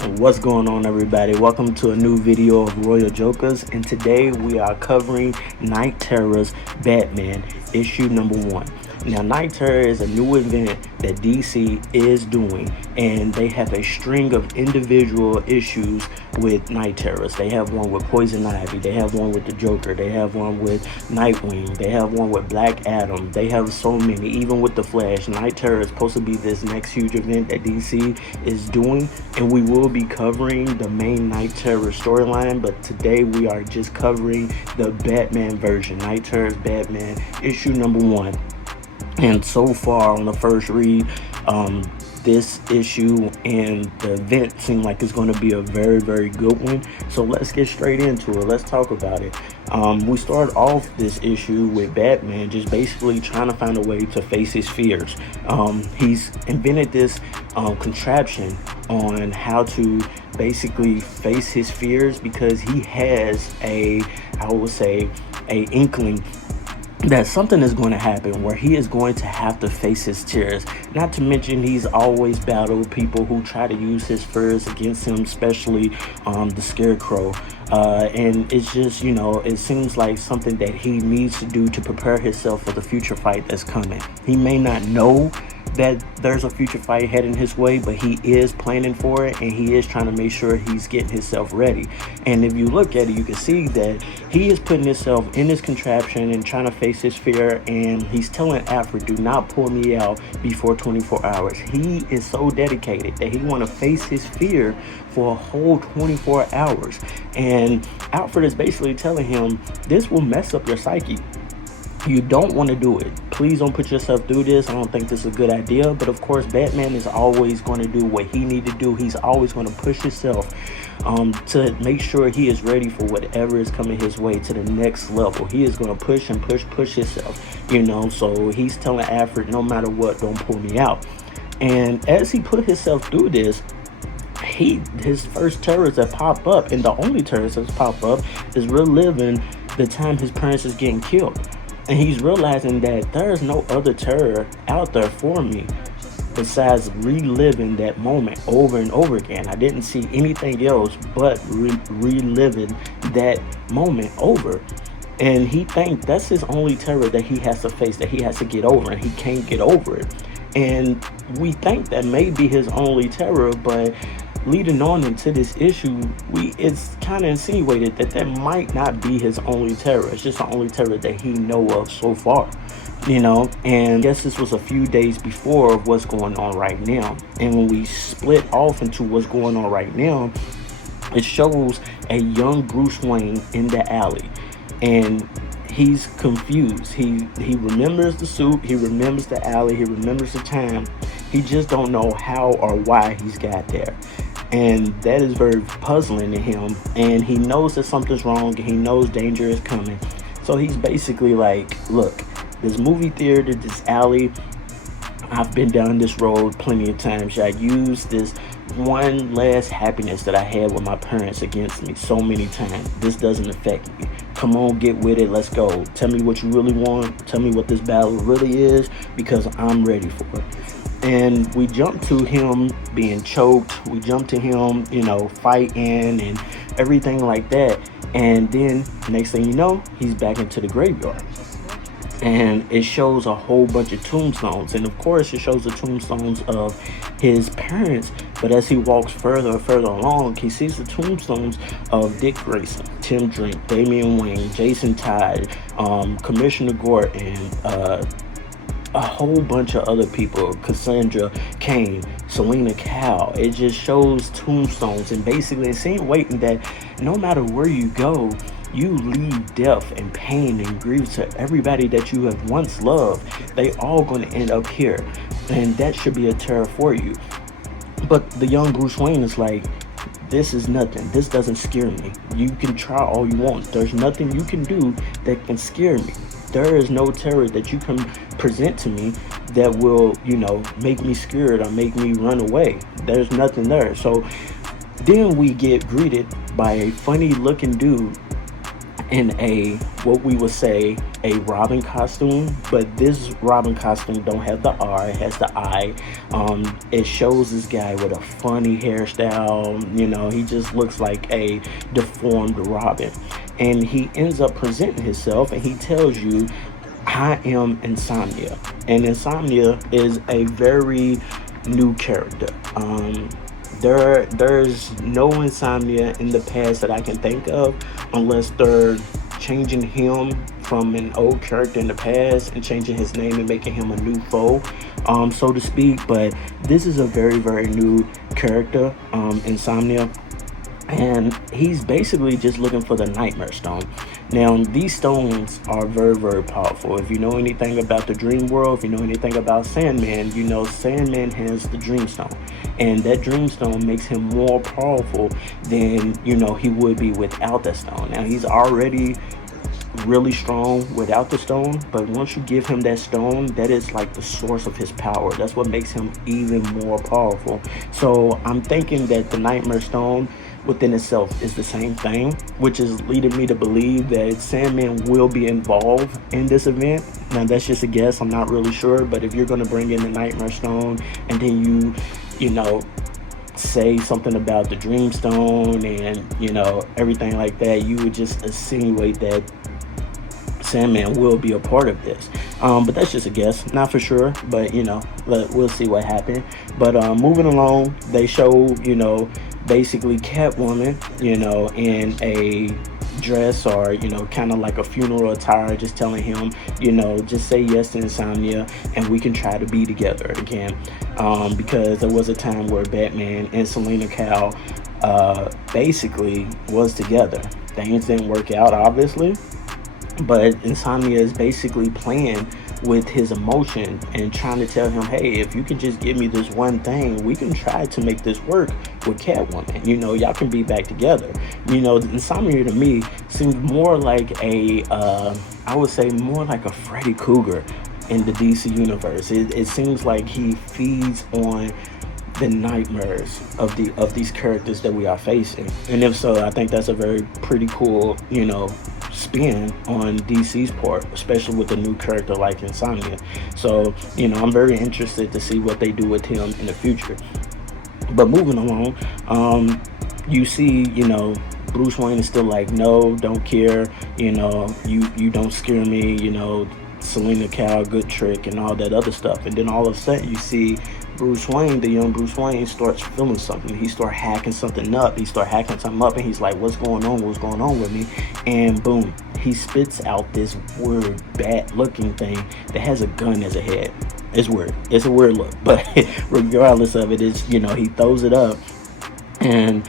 What's going on, everybody? Welcome to a new video of Royal Jokers, and today we are covering Night Terror's Batman issue number 1. Now, Night Terror is a new event that DC is doing, and they have a string of individual issues with Night Terrors. They have one with Poison Ivy, they have one with the Joker, they have one with Nightwing, they have one with Black Adam. They have so many, even with the Flash. Night Terror is supposed to be this next huge event that DC is doing, and we will be covering the main Night Terror storyline, but today we are just covering the Batman version, Night Terror's Batman issue number 1. And so far on the first read, this issue and the event seem like it's going to be a very good one. So let's get straight into it. Let's talk about it. We start off this issue with Batman just basically trying to find a way to face his fears. He's invented this contraption on how to basically face his fears, because he has a inkling that something is going to happen where he is going to have to face his tears. Not to mention, he's always battled people who try to use his fears against him, especially the Scarecrow. And it's just, it seems like something that he needs to do to prepare himself for the future fight that's coming. He may not know that there's a future fight heading his way, but he is planning for it, and he is trying to make sure he's getting himself ready. And if you look at it, you can see that he is putting himself in this contraption and trying to face his fear, and he's telling Alfred, do not pull me out before 24 hours. He is so dedicated that he want to face his fear for a whole 24 hours. And Alfred is basically telling him, this will mess up your psyche. You don't want to do it. Please don't put yourself through this. I don't think this is a good idea. But of course, Batman is always going to do what he need to do. He's always going to push himself to make sure he is ready for whatever is coming his way to the next level. He is going to push himself, So he's telling Alfred, no matter what, don't pull me out. And as he put himself through this, his first terrors that pop up, and the only terrors that pop up, is reliving the time his parents is getting killed. And he's realizing that there is no other terror out there for me besides reliving that moment over and over again. I didn't see anything else but reliving that moment over. And he thinks that's his only terror that he has to face, that he has to get over, and he can't get over it. And we think that may be his only terror, but leading on into this issue, it's kind of insinuated that might not be his only terror. It's just the only terror that he know of so far, and I guess this was a few days before what's going on right now. And when we split off into what's going on right now, it shows a young Bruce Wayne in the alley, and he's confused. He remembers the suit, he remembers the alley, he remembers the time. He just don't know how or why he's got there. And that is very puzzling to him. And he knows that something's wrong, and he knows danger is coming. So he's basically like, look, this movie theater, this alley, I've been down this road plenty of times. I used this one last happiness that I had with my parents against me so many times. This doesn't affect me. Come on, get with it. Let's go. Tell me what you really want. Tell me what this battle really is, because I'm ready for it. And we jump to him being choked. We jump to him, fighting and everything like that. And then next thing you know, he's back into the graveyard. And it shows a whole bunch of tombstones. And of course, it shows the tombstones of his parents. But as he walks further and further along, he sees the tombstones of Dick Grayson, Tim Drake, Damian Wayne, Jason Todd, Commissioner Gordon, a whole bunch of other people, Cassandra Cain, Selena Kyle. It just shows tombstones, and basically insinuating that no matter where you go, you leave death and pain and grief to everybody that you have once loved. They all going to end up here, and that should be a terror for you. But the young Bruce Wayne is like, this is nothing. This doesn't scare me. You can try all you want. There's nothing you can do that can scare me. There is no terror that you can present to me that will, make me scared or make me run away. There's nothing there. So then we get greeted by a funny looking dude in a, what we would say, a Robin costume, but this Robin costume don't have the R, it has the I. It shows this guy with a funny hairstyle. He just looks like a deformed Robin, and he ends up presenting himself, and he tells you, I am Insomnia. And Insomnia is a very new character. There's no Insomnia in the past that I can think of, unless they're changing him from an old character in the past and changing his name and making him a new foe, so to speak. But this is a very, very new character, Insomnia, and he's basically just looking for the Nightmare Stone. Now, these stones are very, very powerful. If you know anything about the dream world, if you know anything about Sandman, you know Sandman has the dream stone, and that dream stone makes him more powerful than he would be without that stone. Now, he's already really strong without the stone, but once you give him that stone, that is like the source of his power. That's what makes him even more powerful. So I'm thinking that the Nightmare Stone within itself is the same thing, which is leading me to believe that Sandman will be involved in this event. Now, that's just a guess, I'm not really sure, but if you're going to bring in the Nightmare Stone and then you say something about the Dreamstone and everything like that, you would just insinuate that Sandman will be a part of this. But that's just a guess, not for sure, but we'll see what happens. But moving along, they show basically Catwoman in a dress, or kind of like a funeral attire, just telling him just say yes to Insomnia and we can try to be together again, because there was a time where Batman and Selena Kyle basically was together. Things didn't work out, obviously, but Insomnia is basically playing with his emotion and trying to tell him, hey, if you can just give me this one thing, we can try to make this work with Catwoman. Y'all can be back together. Insomnia to me seems more like I would say more like a Freddy Krueger in the DC universe. It seems like he feeds on the nightmares of these characters that we are facing. And if so, I think that's a very pretty cool, spin on DC's part, especially with a new character like Insomnia. So, I'm very interested to see what they do with him in the future. But moving along, you see, Bruce Wayne is still like, no, don't care, you don't scare me, Selena Kyle, good trick, and all that other stuff. And then all of a sudden you see Bruce Wayne, the young Bruce Wayne, starts feeling something. He starts hacking something up. And he's like, what's going on? What's going on with me? And boom, he spits out this weird bat-looking thing that has a gun as a head. It's weird. It's a weird look. But regardless of it, it's, he throws it up. And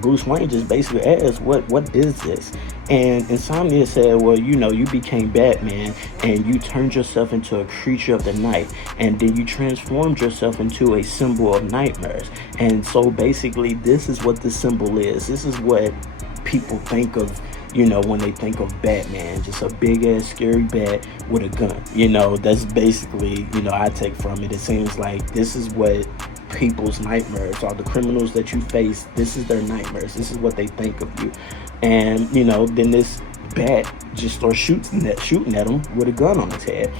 Bruce Wayne just basically asks, what is this? And Insomnia said, well, you became Batman and you turned yourself into a creature of the night, and then you transformed yourself into a symbol of nightmares. And so basically this is what the symbol is. This is what people think of, when they think of Batman, just a big ass scary bat with a gun. That's basically, I take from it. It seems like this is what people's nightmares are. The criminals that you face, this is their nightmares. This is what they think of you. And then this bat just starts shooting at him with a gun on his head.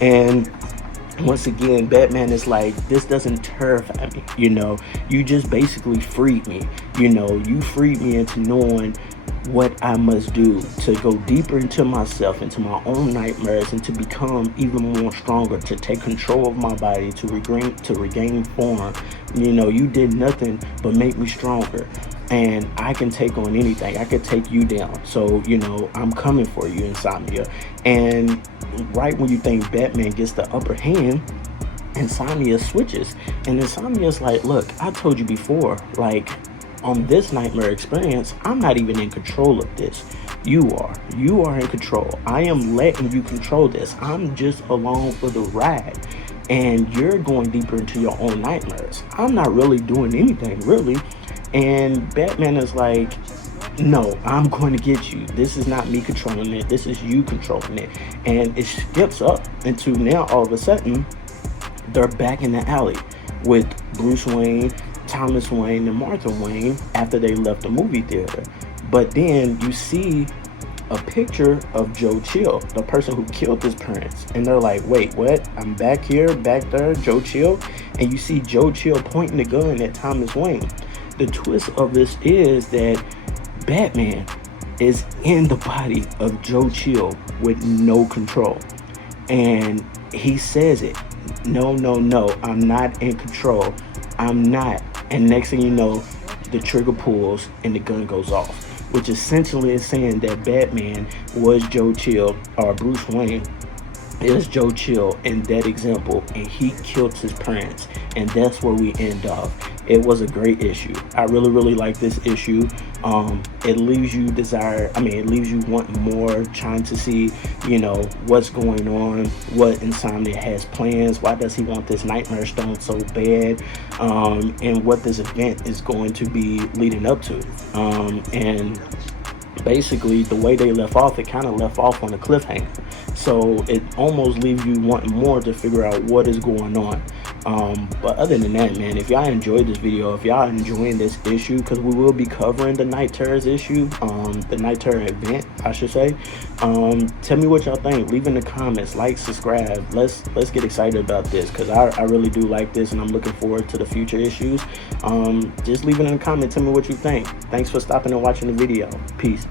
And once again, Batman is like, this doesn't terrify me. You just basically freed me. You freed me into knowing what I must do to go deeper into myself, into my own nightmares, and to become even more stronger, to take control of my body, to regain form. You did nothing but make me stronger, and I can take on anything. I could take you down. So, I'm coming for you, Insomnia. And right when you think Batman gets the upper hand, Insomnia switches. And Insomnia's like, look, I told you before, like, on this nightmare experience, I'm not even in control of this. You are in control. I am letting you control this. I'm just along for the ride. And you're going deeper into your own nightmares. I'm not really doing anything, really. And Batman is like, no, I'm going to get you. This is not me controlling it. This is you controlling it. And it skips up into now all of a sudden, they're back in the alley with Bruce Wayne, Thomas Wayne, and Martha Wayne after they left the movie theater. But then you see a picture of Joe Chill, the person who killed his parents. And they're like, wait, what? I'm back here, back there, Joe Chill. And you see Joe Chill pointing the gun at Thomas Wayne. The twist of this is that Batman is in the body of Joe Chill with no control. And he says it. No, no, no, I'm not in control. I'm not. And next thing you know, the trigger pulls and the gun goes off, which essentially is saying that Batman was Joe Chill, or Bruce Wayne is Joe Chill in that example, and he killed his parents. And that's where we end off. It was a great issue. I really, really like this issue. It leaves you it leaves you wanting more, trying to see, what's going on, what Insomnia has plans, why does he want this Nightmare Stone so bad, and what this event is going to be leading up to. And basically, the way they left off, it kind of left off on a cliffhanger. So it almost leaves you wanting more to figure out what is going on. But other than that, man, if y'all enjoyed this video, if y'all enjoying this issue, because we will be covering the Night Terrors issue, the Night Terror event, I should say, tell me what y'all think. Leave in the comments, like, subscribe. Let's get excited about this, because I really do like this, and I'm looking forward to the future issues. Just leave it in the comments. Tell me what you think. Thanks for stopping and watching the video. Peace.